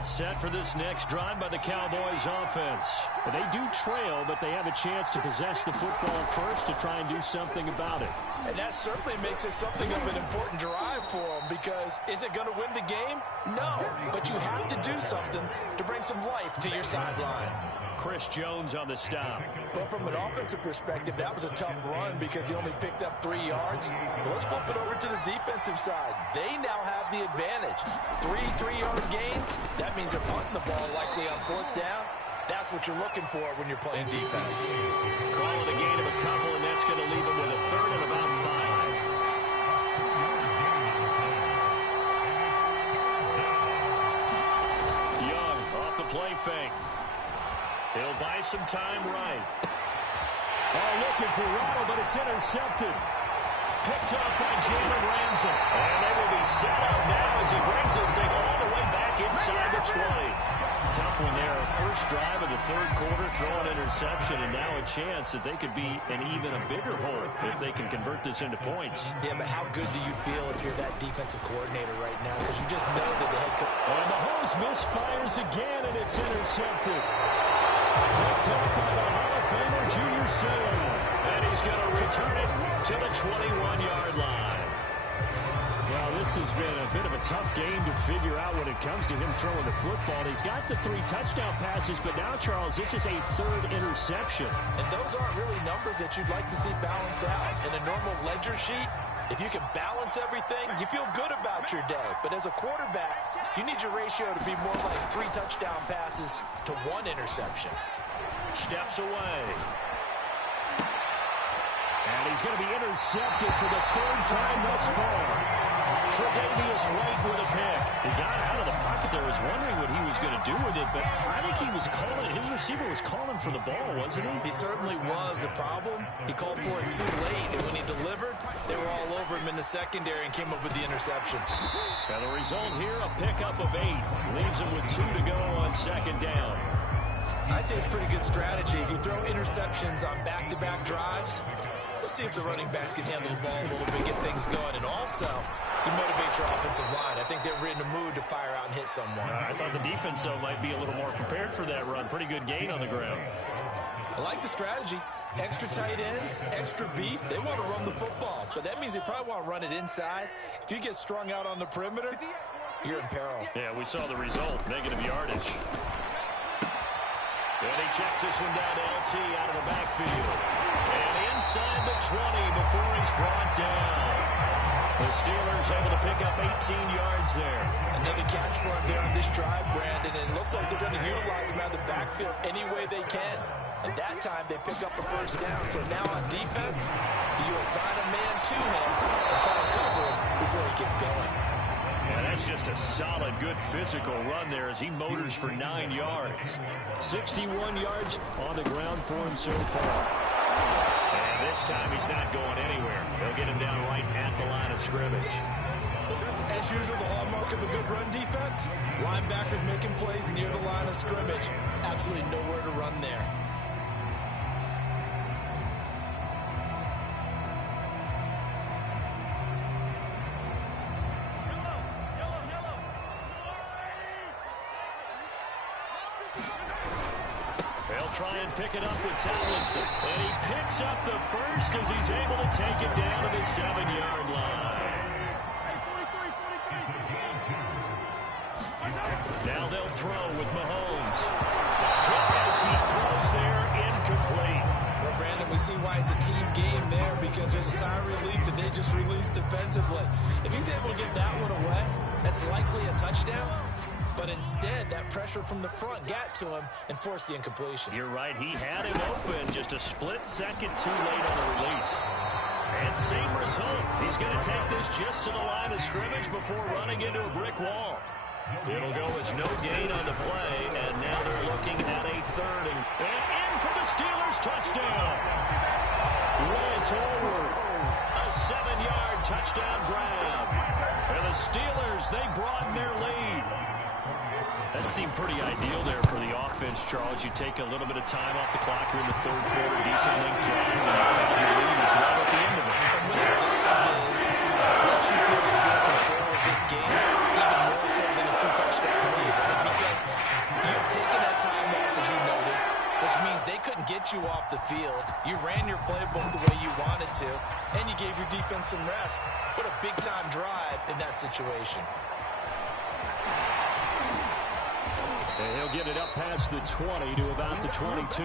About set for this next drive by the Cowboys offense. They do trail, but they have a chance to possess the football first to try and do something about it. And that certainly makes it something of an important drive for them, because is it going to win the game? No, but you have to do something to bring some life to your sideline. Chris Jones on the stop. Well, from an offensive perspective, that was a tough run because he only picked up 3 yards. Well, let's flip it over to the defensive side. They now have the advantage. 3 3-yard gains, that means they're punting the ball likely on 4th down. That's what you're looking for when you're playing defense. Call it a gain of a couple, and that's going to leave them with a 3rd and about 5. Young off the play fake. He'll buy some time right. Oh, looking for Waddle, but it's intercepted. Picked off by Jalen Ramsey. And they will be set up now as he brings this thing all the way back inside the 20. Tough one there. First drive of the 3rd quarter, throw an interception, and now a chance that they could be in even a bigger hole if they can convert this into points. Yeah, but how good do you feel if you're that defensive coordinator right now? Because you just know that the head coach... And Mahomes misfires again, and it's intercepted. Picked up by the Hall of Famer, Junior Seau. And he's going to return it to the 21-yard line. Well, this has been a bit of a tough game to figure out when it comes to him throwing the football. He's got the 3 touchdown passes, but now, Charles, this is a 3rd interception. And those aren't really numbers that you'd like to see balance out. In a normal ledger sheet, if you can balance everything, you feel good about your day. But as a quarterback, you need your ratio to be more like 3 touchdown passes to 1 interception. Steps away. And he's going to be intercepted for the 3rd time thus far. Tre'Davious White with a pick. He got out of the pocket there, was wondering what he was going to do with it, but I think he was calling, his receiver was calling for the ball, wasn't he? He certainly was. The problem, he called for it too late, and when he delivered, they were all over him in the secondary and came up with the interception. And the result here, a pickup of 8. Leaves him with 2 to go on 2nd down. I'd say it's pretty good strategy. If you throw interceptions on back-to-back drives, let's see if the running backs can handle the ball a little bit, get things going, and also you motivate your offensive line. I think they're in the mood to fire out and hit someone. I thought the defense, though, might be a little more prepared for that run. Pretty good gain on the ground. I like the strategy. Extra tight ends, extra beef. They want to run the football, but that means they probably want to run it inside. If you get strung out on the perimeter, you're in peril. Yeah, we saw the result, negative yardage. And he checks this one down to LT out of the backfield. And inside the 20 before he's brought down. The Steelers able to pick up 18 yards there. Another catch for him there on this drive, Brandon, and it looks like they're going to utilize him out of the backfield any way they can. And that time, they pick up the 1st down. So now on defense, you assign a man to him and try to cover him before he gets going. Yeah, that's just a solid, good physical run there as he motors for 9 yards. 61 yards on the ground for him so far. And this time he's not going anywhere. They'll get him down right at the line of scrimmage. As usual, the hallmark of a good run defense, linebackers making plays near the line of scrimmage. Absolutely nowhere to run there. They'll try and pick it up with Tomlinson. And he picks up the 1st as he's able to take it down to the 7-yard line. Now they'll throw with Mahomes. As he throws there, incomplete. Well, Brandon, we see why it's a team game there, because there's a sigh of relief that they just released defensively. If he's able to get that one away, that's likely a touchdown. But instead, that pressure from the front got to him and forced the incompletion. You're right. He had him open just a split second too late on the release. And same result. He's going to take this just to the line of scrimmage before running into a brick wall. It'll go as no gain on the play, and now they're looking at a 3rd and in for the Steelers touchdown. Lance Allworth, a 7-yard touchdown grab. And the Steelers, they broaden their lead. That seemed pretty ideal there for the offense, Charles. You take a little bit of time off the clock here in the 3rd quarter, decent length drive, and your lead is right at the end of it. And what it does is let you feel like you're in control of this game, even more so than a 2-touchdown lead, right? Because and you gave your defense some rest. What a big-time drive in that situation. And he'll get it up past the 20 to about the 22.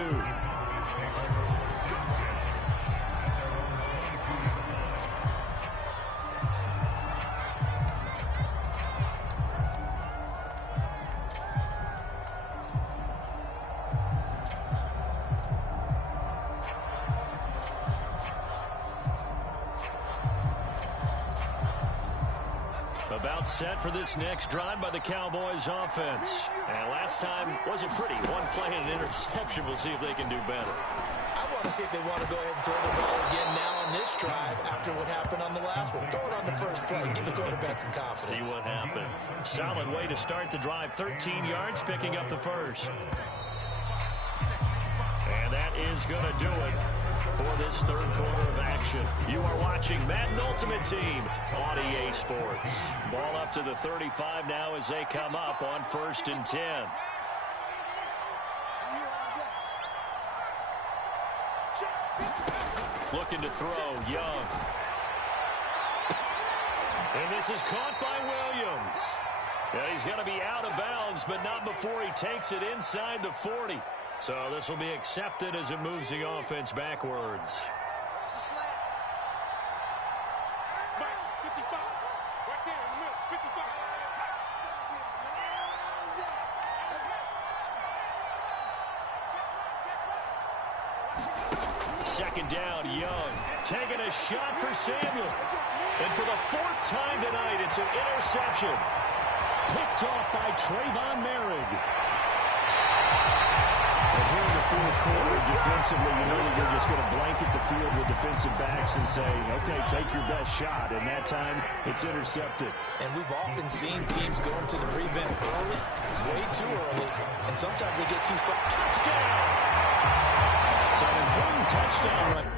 About set for this next drive by the Cowboys offense. And last time wasn't pretty. One play and an interception. We'll see if they can do better. I want to see if they want to go ahead and throw the ball again now on this drive after what happened on the last one. Throw it on the first play. Give the quarterback some confidence. See what happens. Solid way to start the drive. 13 yards, picking up the first. And that is going to do it for this third quarter of action. You are watching Madden Ultimate Team on EA Sports. Ball up to the 35 now as they come up on 1st and 10. Looking to throw, Young. And this is caught by Williams. And he's going to be out of bounds, but not before he takes it inside the 40. So this will be accepted as it moves the offense backwards. Second down, Young. Taking a shot for Samuel. And for the 4th time tonight, it's an interception. Picked off by Trayvon Merrick. And here in the fourth quarter, defensively, you know that you're just going to blanket the field with defensive backs and say, okay, take your best shot. And that time, it's intercepted. And we've often seen teams go into the prevent early, way too early, and sometimes they get too soft. Touchdown! It's an important touchdown right